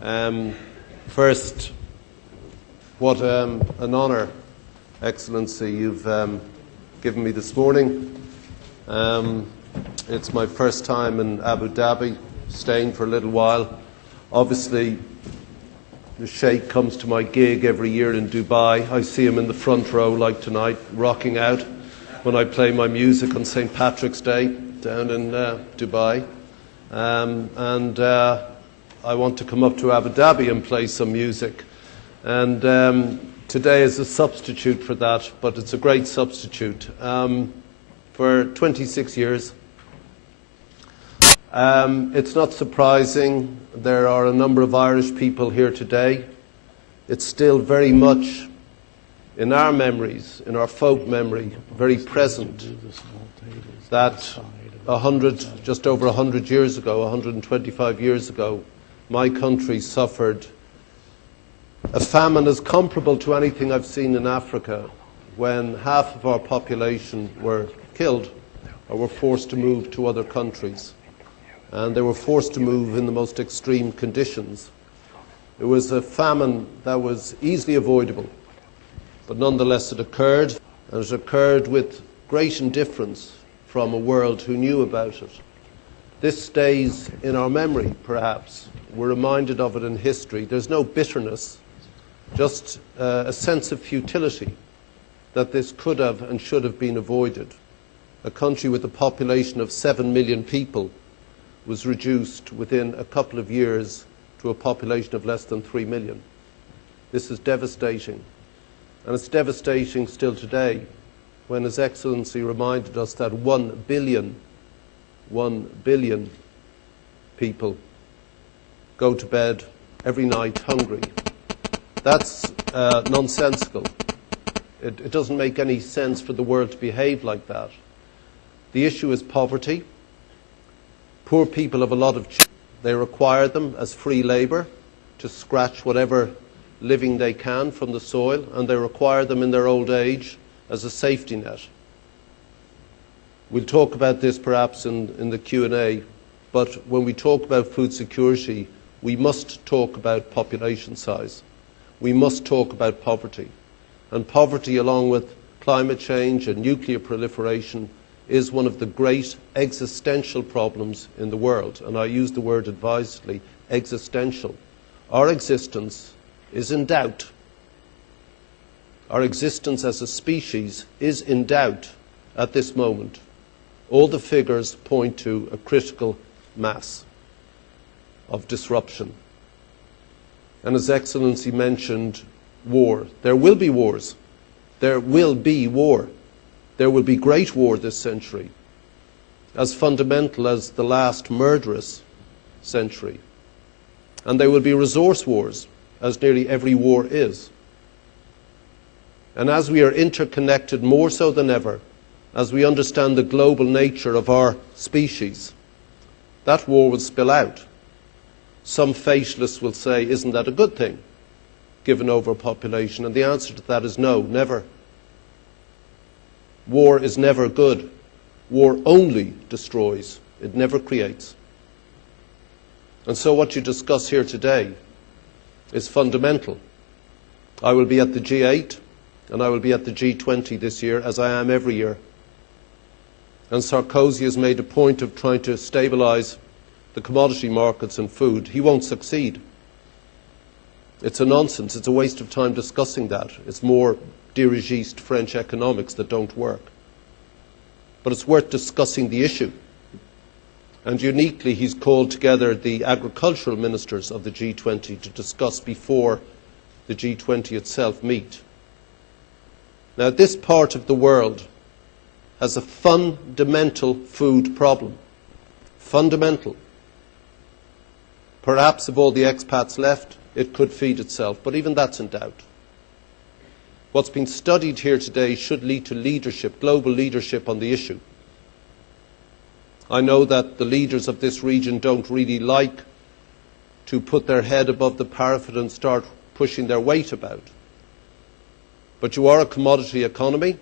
First, what an honour, Excellency, you've given me this morning. It's my first time in Abu Dhabi, staying for a little while. Obviously, the Sheikh comes to my gig every year in Dubai. I see him in the front row, like tonight, rocking out when I play my music on St. Patrick's Day down in Dubai. I want to come up to Abu Dhabi and play some music. And today is a substitute for that, but it's a great substitute. For 26 years, it's not surprising there are a number of Irish people here today. It's still very much in our memories, in our folk memory, very present that just over 100 years ago, 125 years ago, my country suffered a famine as comparable to anything I've seen in Africa, when half of our population were killed or were forced to move to other countries. And they were forced to move in the most extreme conditions. It was a famine that was easily avoidable, but nonetheless it occurred, and it occurred with great indifference from a world who knew about it. This stays in our memory, perhaps. We're reminded of it in history. There's no bitterness, just a sense of futility that this could have and should have been avoided. A country with a population of 7 million people was reduced within a couple of years to a population of less than 3 million. This is devastating. And it's devastating still today, when His Excellency reminded us that 1 billion people go to bed every night hungry. That's nonsensical. It doesn't make any sense for the world to behave like that. The issue is poverty. Poor people have a lot of children. They require them as free labour to scratch whatever living they can from the soil, and they require them in their old age as a safety net. We'll talk about this perhaps in the Q&A, but when we talk about food security, we must talk about population size. We must talk about poverty. And poverty, along with climate change and nuclear proliferation, is one of the great existential problems in the world. And I use the word advisedly, existential. Our existence is in doubt. Our existence as a species is in doubt at this moment. All the figures point to a critical mass of disruption. And His Excellency mentioned war. There will be wars. There will be war. There will be great war this century, as fundamental as the last murderous century. And there will be resource wars, as nearly every war is. And as we are interconnected more so than ever, as we understand the global nature of our species, that war will spill out. Some fatalists will say, isn't that a good thing, given overpopulation? And the answer to that is no, never. War is never good. War only destroys. It never creates. And so what you discuss here today is fundamental. I will be at the G8 and I will be at the G20 this year, as I am every year. And Sarkozy has made a point of trying to stabilise the commodity markets and food. He won't succeed. It's a nonsense. It's a waste of time discussing that. It's more dirigiste French economics that don't work. But it's worth discussing the issue. And uniquely, he's called together the agricultural ministers of the G20 to discuss before the G20 itself meet. Now, this part of the world has a fundamental food problem. Fundamental. Perhaps if all the expats left, it could feed itself, but even that's in doubt. What's been studied here today should lead to leadership, global leadership on the issue. I know that the leaders of this region don't really like to put their head above the parapet and start pushing their weight about. But you are a commodity economy.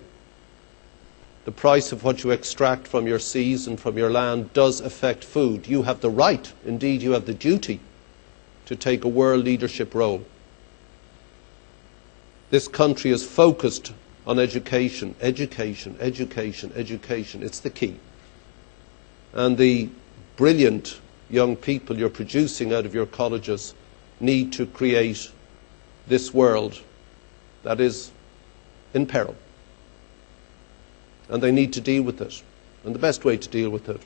The price of what you extract from your seas and from your land does affect food. You have the right, indeed you have the duty, to take a world leadership role. This country is focused on education, education, education, education. It's the key. And the brilliant young people you're producing out of your colleges need to create this world that is in peril. And they need to deal with it. And the best way to deal with it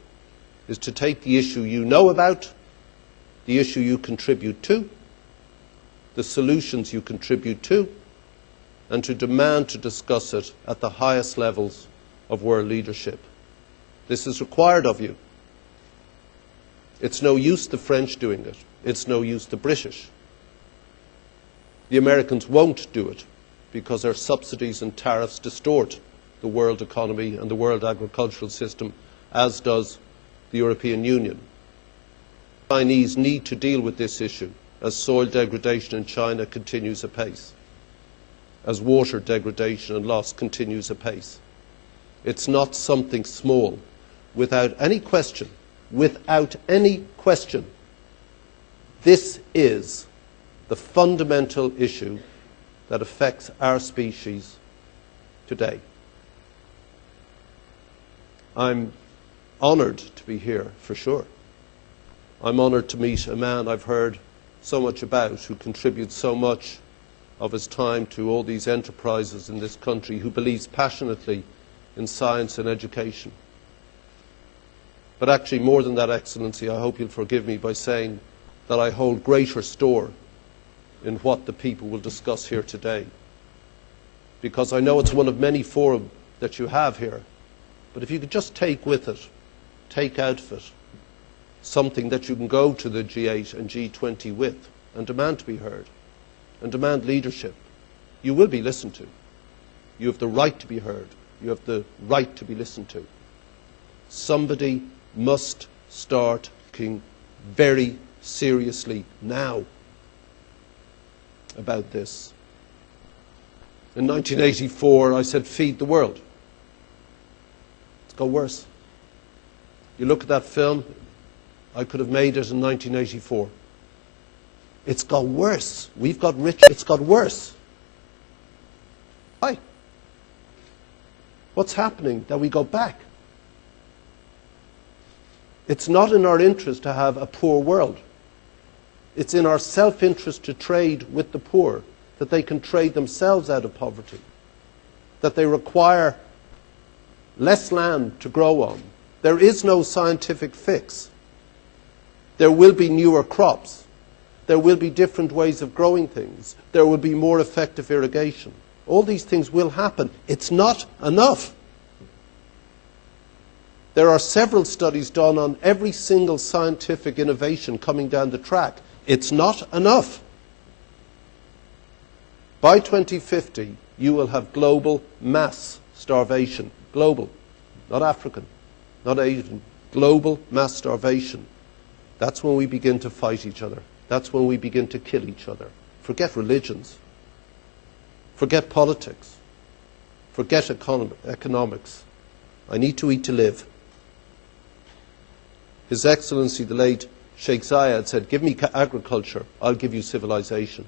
is to take the issue you know about, the issue you contribute to, the solutions you contribute to, and to demand to discuss it at the highest levels of world leadership. This is required of you. It's no use the French doing it. It's no use the British. The Americans won't do it because their subsidies and tariffs distort the world economy and the world agricultural system, as does the European Union. The Chinese need to deal with this issue as soil degradation in China continues apace, as water degradation and loss continues apace. It's not something small. Without any question, this is the fundamental issue that affects our species today. I'm honoured to be here, for sure. I'm honoured to meet a man I've heard so much about, who contributes so much of his time to all these enterprises in this country, who believes passionately in science and education. But actually, more than that, Excellency, I hope you'll forgive me by saying that I hold greater store in what the people will discuss here today, because I know it's one of many forums that you have here. But if you could just take with it, take out of it, something that you can go to the G8 and G20 with and demand to be heard and demand leadership, you will be listened to. You have the right to be heard. You have the right to be listened to. Somebody must start thinking very seriously now about this. In 1984, I said, feed the world. It's got worse. You look at that film, I could have made it in 1984. It's got worse. We've got rich. It's got worse. Why? What's happening that we go back? It's not in our interest to have a poor world. It's in our self-interest to trade with the poor, that they can trade themselves out of poverty, that they require less land to grow on. There is no scientific fix. There will be newer crops. There will be different ways of growing things. There will be more effective irrigation. All these things will happen. It's not enough. There are several studies done on every single scientific innovation coming down the track. It's not enough. By 2050, you will have global mass starvation. Global, not African, not Asian. Global mass starvation. That's when we begin to fight each other. That's when we begin to kill each other. Forget religions. Forget politics. Forget economics. I need to eat to live. His Excellency, the late Sheikh Zayed, said, give me agriculture, I'll give you civilization.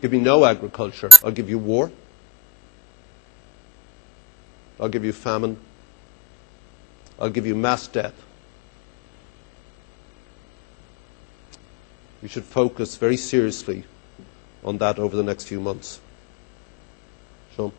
Give me no agriculture, I'll give you war. I'll give you famine. I'll give you mass death. We should focus very seriously on that over the next few months. Sean.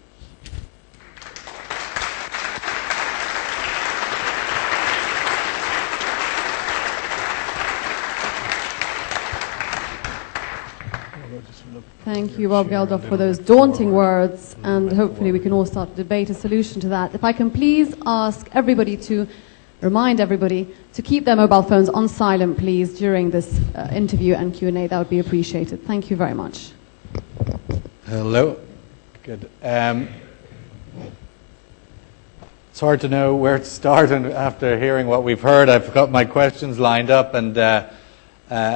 Thank you, Bob Geldof, for those daunting words, and hopefully we can all start to debate a solution to that. If I can please ask everybody to remind everybody to keep their mobile phones on silent, please, during this interview and Q&A. That would be appreciated. Thank you very much. Hello. Good. It's hard to know where to start, and after hearing what we've heard, I've got my questions lined up, and